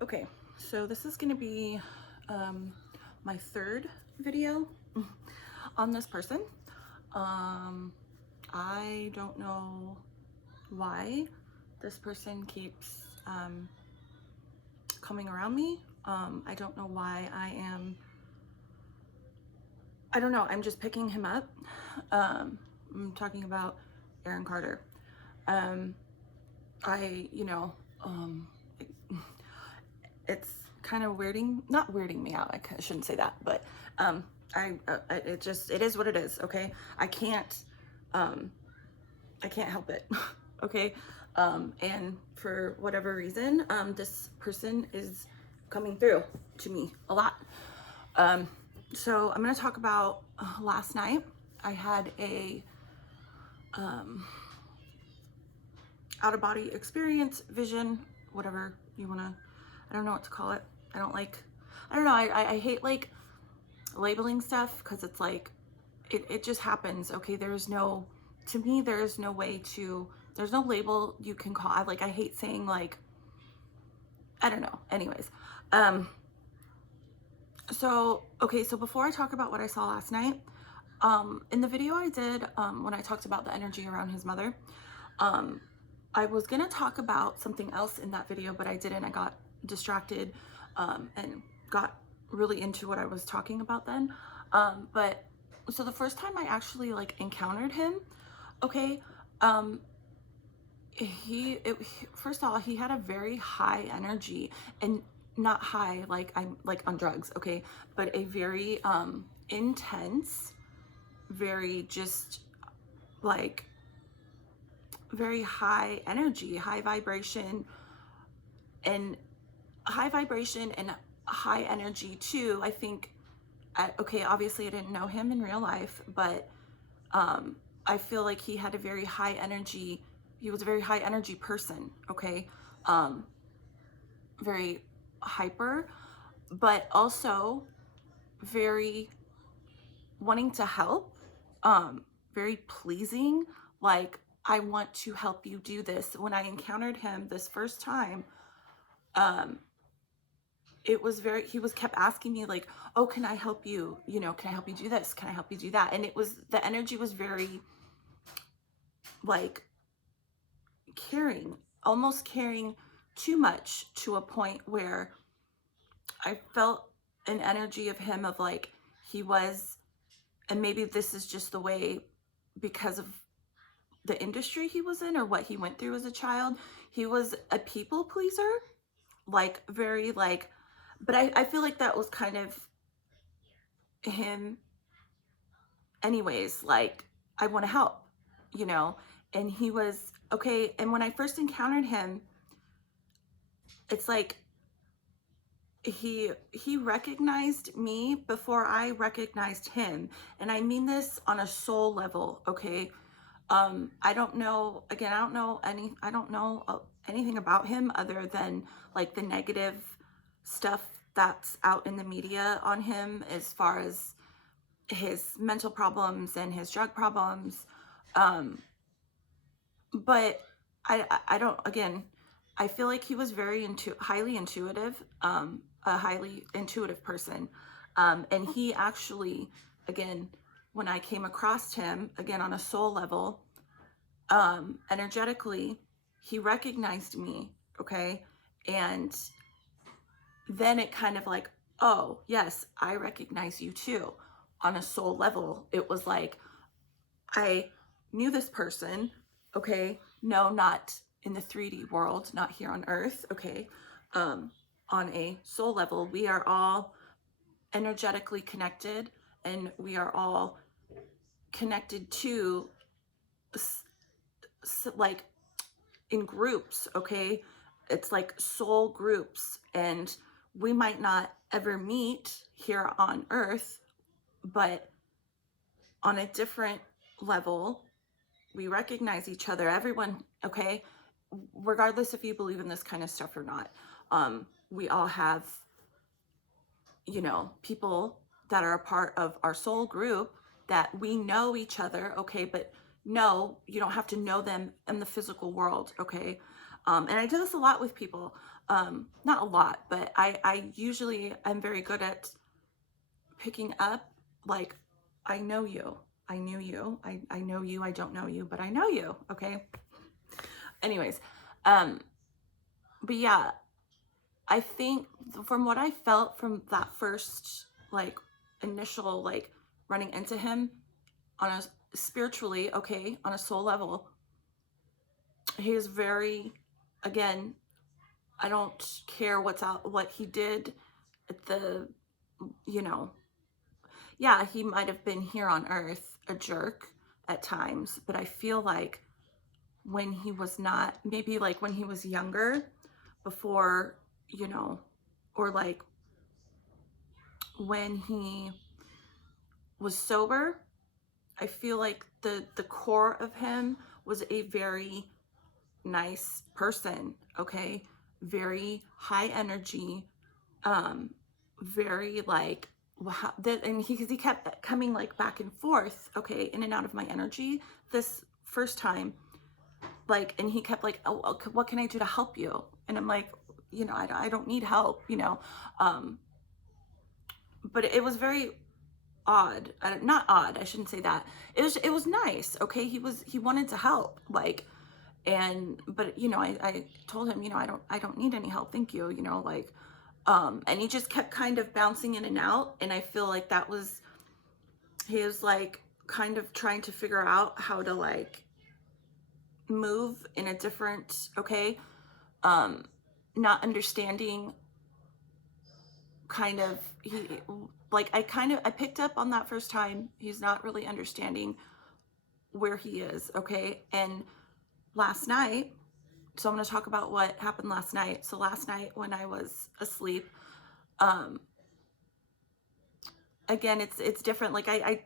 Okay, so this is going to be my third video on this person. I don't know why this person keeps coming around me. I don't know why I don't know, I'm just picking him up. I'm talking about Aaron Carter. Um, I, you know, um, it's kind of not weirding me out. I shouldn't say that, but it is what it is. Okay, um, I can't help it. Okay, and for whatever reason, this person is coming through to me a lot. So I'm gonna talk about last night. I had a out of body experience, vision, whatever you wanna. I don't know what to call it. I don't know. I hate like labeling stuff because it's like it just happens. Okay, to me there's no way to, there's no label you can call. I hate saying like, I don't know. Anyways, so okay, so before I talk about what I saw last night, in the video I did, when I talked about the energy around his mother, um I was gonna talk about something else in that video, but I didn't. I got distracted and got really into what I was talking about then. But so the first time I actually like encountered him, okay, um, first of all, he had a very high energy, and not high like I'm like on drugs, okay, but a very intense, very just like very high energy, high vibration, and high energy too. I think, okay, obviously I didn't know him in real life, but I feel like he had a very high energy. He was a very high energy person, okay? Um, very hyper, but also very wanting to help, very pleasing. Like, I want to help you do this. When I encountered him this first time, um, he was kept asking me like, oh, can I help you? You know, can I help you do this? Can I help you do that? And the energy was very like caring, almost caring too much, to a point where I felt an energy of him of like, he was, and maybe this is just the way, because of the industry he was in or what he went through as a child, he was a people pleaser, like very like, but I feel like that was kind of him anyways. Like, I want to help, you know. And he was okay. And when I first encountered him, it's like he recognized me before I recognized him. And I mean this on a soul level, okay? I don't know, again, I don't know anything about him other than like the negative stuff that's out in the media on him, as far as his mental problems and his drug problems. But I don't, again, I feel like he was very highly intuitive, a highly intuitive person. And he actually, again, when I came across him, again, on a soul level, energetically, he recognized me, okay? And then it kind of like, oh, yes, I recognize you too. On a soul level, it was like, I knew this person, okay? No, not in the 3D world, not here on Earth, okay? On a soul level, we are all energetically connected, and we are all connected to like in groups, okay? It's like soul groups, and we might not ever meet here on Earth, but on a different level, we recognize each other, everyone, okay? Regardless if you believe in this kind of stuff or not. We all have, you know, people that are a part of our soul group that we know each other, okay? But no, you don't have to know them in the physical world, okay? And I do this a lot with people. Not a lot, but I usually am very good at picking up, like, I know you. I knew you. I know you. I don't know you, but I know you. Okay. Anyways, um, but yeah, I think from what I felt from that first, like, initial, like, running into him on a spiritually, okay, on a soul level, he is very, again, I don't care what he did at the, you know, yeah, he might have been here on earth a jerk at times, but I feel like when he was not, maybe like when he was younger, before, you know, or like when he was sober, I feel like the core of him was a very nice person, okay? Very high energy, very like, wow, that, and he kept coming like back and forth, okay, in and out of my energy this first time, like, and he kept like, oh, what can I do to help you? And I'm like, you know, I don't need help, you know. um but it was very odd, not odd, I shouldn't say that. It was nice, okay, he wanted to help, like, and but you know, I told him, you know, I don't need any help, thank you, you know, like, and he just kept kind of bouncing in and out, and I feel like that was, he was like kind of trying to figure out how to like move in a different, okay, um not understanding, kind of, he, like, I picked up on that first time, he's not really understanding where he is, okay. And last night, so I'm going to talk about what happened last night. So last night when I was asleep, um again, it's different, like, I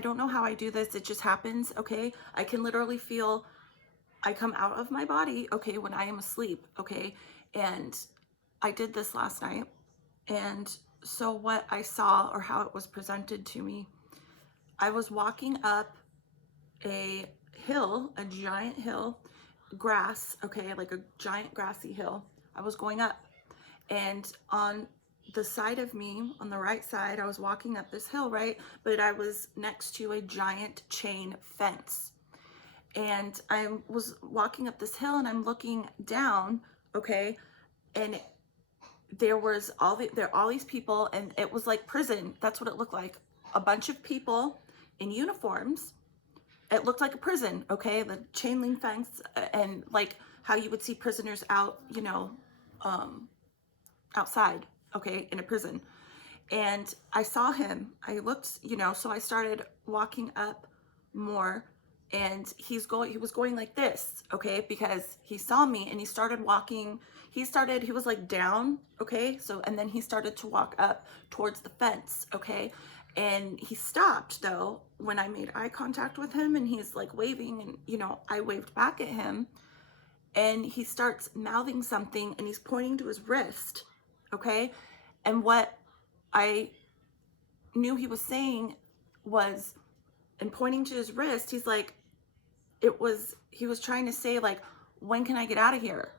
don't know how I do this, it just happens, okay. I can literally feel, I come out of my body, okay, when I am asleep, okay. And I did this last night, and so what I saw, or how it was presented to me, I was walking up a hill, a giant hill, grass, okay, like a giant grassy hill. I was going up, and on the side of me, on the right side, I was walking up this hill, right? But I was next to a giant chain fence. And I was walking up this hill and I'm looking down, okay? And there all these people, and it was like prison. That's what it looked like. A bunch of people in uniforms. It looked like a prison, okay? The chain link fence, and like how you would see prisoners out, you know, outside, okay, in a prison. And I saw him. I looked, you know, so I started walking up more, and he was going like this, okay, because he saw me and he started walking. He was like down, okay, so, and then he started to walk up towards the fence, okay. And he stopped though when I made eye contact with him, and he's like waving, and you know, I waved back at him, and he starts mouthing something, and he's pointing to his wrist, okay. And what I knew he was saying was, and pointing to his wrist, he's like, he was trying to say, like, when can I get out of here?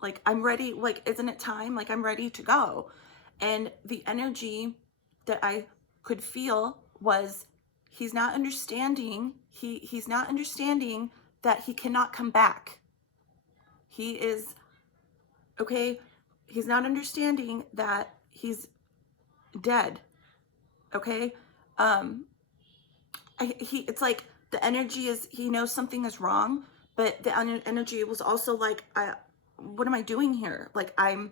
Like, I'm ready, like, isn't it time? Like, I'm ready to go. And the energy that I could feel was, he's not understanding, he's not understanding that he cannot come back. He is, okay, he's not understanding that he's dead, okay. It's like the energy is, he knows something is wrong, but the energy was also like, what am I doing here? Like, you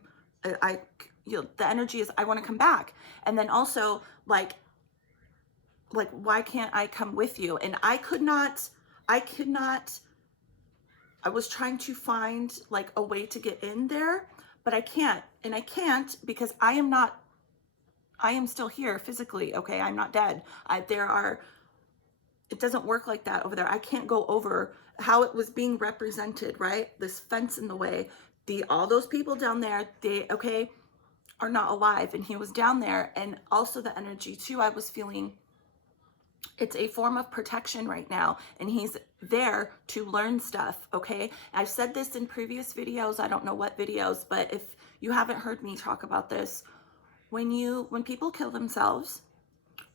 know, the energy is, I want to come back. And then also like, why can't I come with you? And I could not, I was trying to find like a way to get in there, but I can't. And I can't because I am still here physically, okay? I'm not dead. It doesn't work like that over there. I can't go over how it was being represented, right? This fence in the way. All those people down there, they, okay, are not alive. And he was down there. And also the energy too, I was feeling It's a form of protection right now, and he's there to learn stuff, okay? I've said this in previous videos, I don't know what videos, but if you haven't heard me talk about this, when people kill themselves,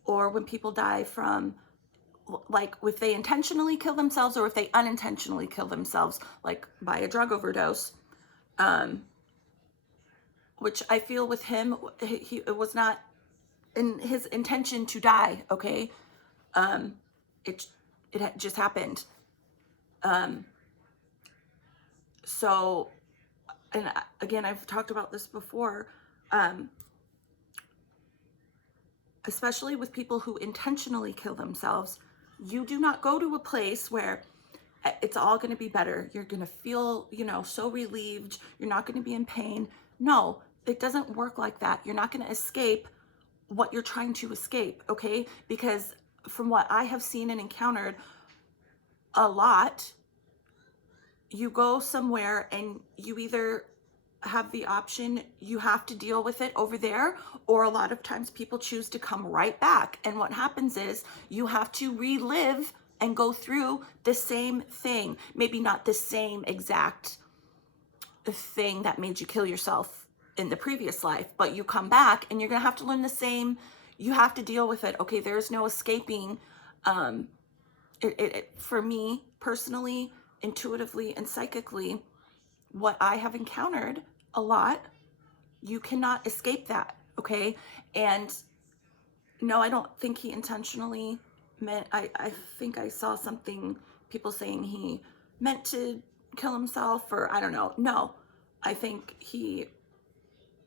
or when people die from, like, if they intentionally kill themselves or if they unintentionally kill themselves, like by a drug overdose, um, which I feel with him, it was not in his intention to die, okay? Um, it just happened. Um, so, and again, I've talked about this before, um, especially with people who intentionally kill themselves. You do not go to a place where it's all going to be better. You're going to feel, so relieved. You're not going to be in pain. No, it doesn't work like that. You're not going to escape what you're trying to escape, okay? Because from what I have seen and encountered a lot, you go somewhere and you either have the option, you have to deal with it over there, or a lot of times people choose to come right back. And what happens is you have to relive and go through the same thing. Maybe not the same exact thing that made you kill yourself in the previous life, but you come back and you're gonna have to learn the same. You have to deal with it, okay? There's no escaping. For me personally, intuitively and psychically, what I have encountered a lot, you cannot escape that, okay? And no, I don't think he intentionally meant, I think I saw something, people saying he meant to kill himself, or I don't know. No, I think he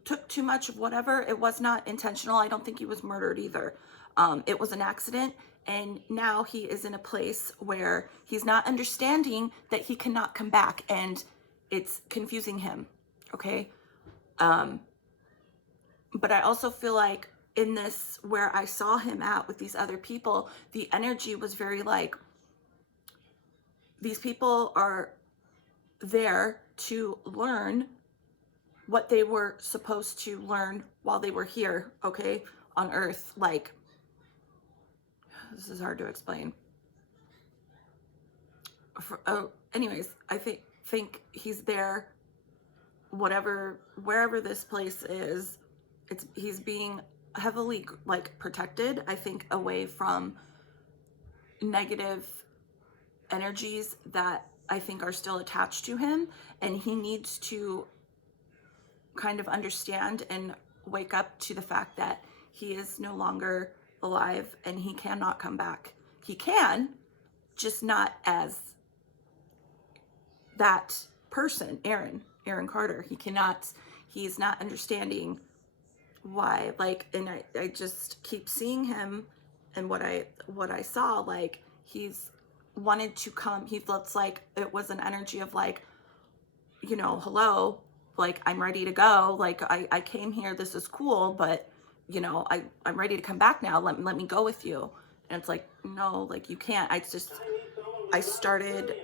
took too much of whatever. It was not intentional. I don't think he was murdered either. It was an accident. And now he is in a place where he's not understanding that he cannot come back, and it's confusing him. Okay. But I also feel like in this, where I saw him at with these other people, the energy was very like, these people are there to learn what they were supposed to learn while they were here, okay, on Earth. Like, this is hard to explain. Anyways, I think he's there, wherever this place is. He's being heavily like protected, I think, away from negative energies that I think are still attached to him, and he needs to kind of understand and wake up to the fact that he is no longer alive and he cannot come back. He can, just not as that person, Aaron Carter. He's not understanding why, like, and I just keep seeing him, and what I saw, like, he's wanted to come. He looks like it was an energy of like, hello, like, I'm ready to go. Like, I came here, this is cool, but I'm ready to come back now. Let me go with you. And it's like, no, like, you can't. I started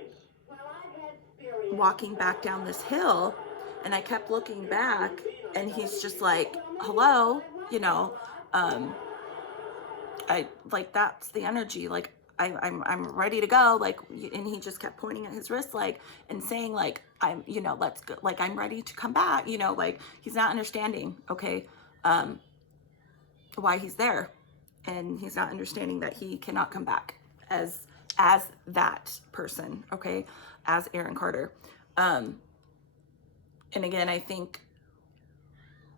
walking back down this hill, and I kept looking back, and he's just like, hello, I like, that's the energy. Like, I'm ready to go. Like, and he just kept pointing at his wrist, like, and saying, like, let's go. Like, I'm ready to come back. Like, he's not understanding, okay, why he's there, and he's not understanding that he cannot come back as that person, okay, as Aaron Carter. And again, I think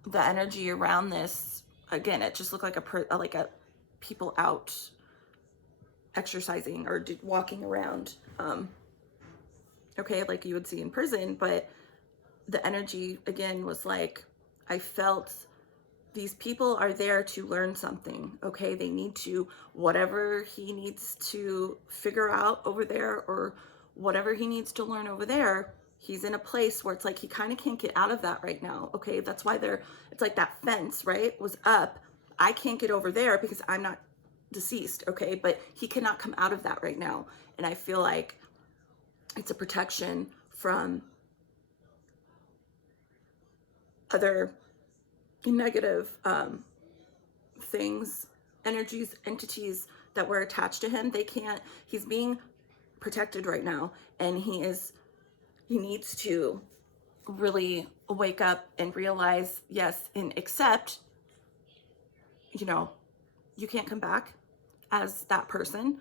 the energy around this, again, it just looked like a people out exercising or walking around, okay, like you would see in prison. But the energy, again, was like, I felt these people are there to learn something, okay? They need to, whatever he needs to figure out over there, or whatever he needs to learn over there, he's in a place where it's like he kind of can't get out of that right now, okay? That's why it's like that fence, right, was up. I can't get over there because I'm not deceased, okay? But he cannot come out of that right now. And I feel like it's a protection from other negative things, energies, entities that were attached to him, they can't, he's being protected right now, and he needs to really wake up and realize, yes, and accept, you know, you can't come back as that person.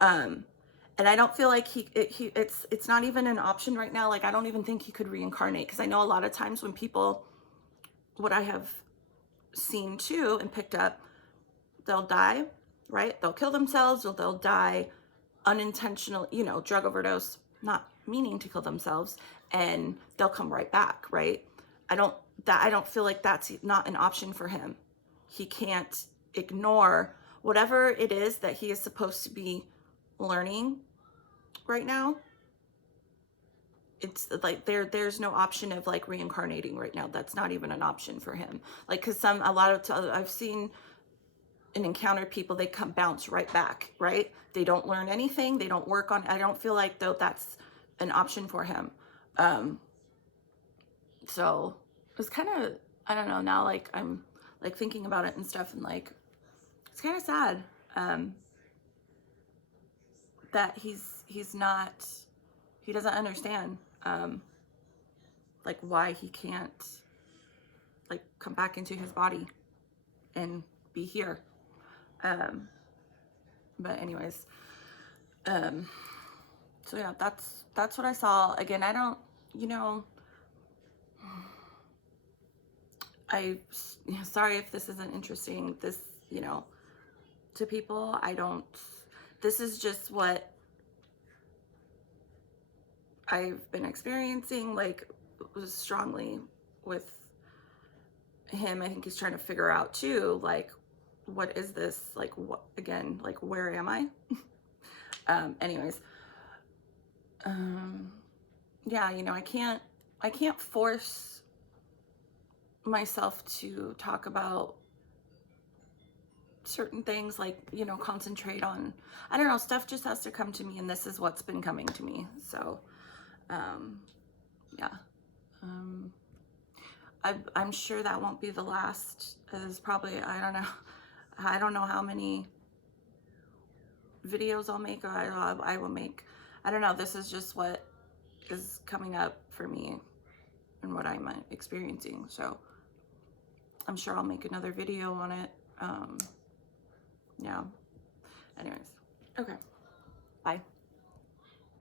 And I don't feel like it's not even an option right now. Like, I don't even think he could reincarnate, because I know a lot of times when people, what I have seen too and picked up, they'll die, right? They'll kill themselves, or they'll die unintentional, you know, drug overdose, not meaning to kill themselves, and they'll come right back, right? I don't feel like that's not an option for him. He can't ignore whatever it is that he is supposed to be learning right now. It's like there's no option of like reincarnating right now. That's not even an option for him. Like, because I've seen and encountered people, they come bounce right back, right? They don't learn anything, they don't work on, I don't feel like though that's an option for him. So it's kind of, I don't know, now like I'm like thinking about it and stuff, and like it's kind of sad that he's not, he doesn't understand like why he can't like come back into his body and be here. But anyways, so yeah, that's what I saw. Again, I don't, you know, sorry if this isn't interesting, this, you know, to people. This is just what I've been experiencing, like, strongly with him. I think he's trying to figure out too, like, what is this, like, what, again, like, where am I? Anyways, yeah, you know, I can't force myself to talk about certain things, like, you know, concentrate on, I don't know, stuff just has to come to me, and this is what's been coming to me. So yeah, I'm sure that won't be the last. Is probably, I don't know how many videos I'll make, or I will make. I don't know, this is just what is coming up for me and what I'm experiencing. So I'm sure I'll make another video on it. Yeah. Anyways, okay. Bye.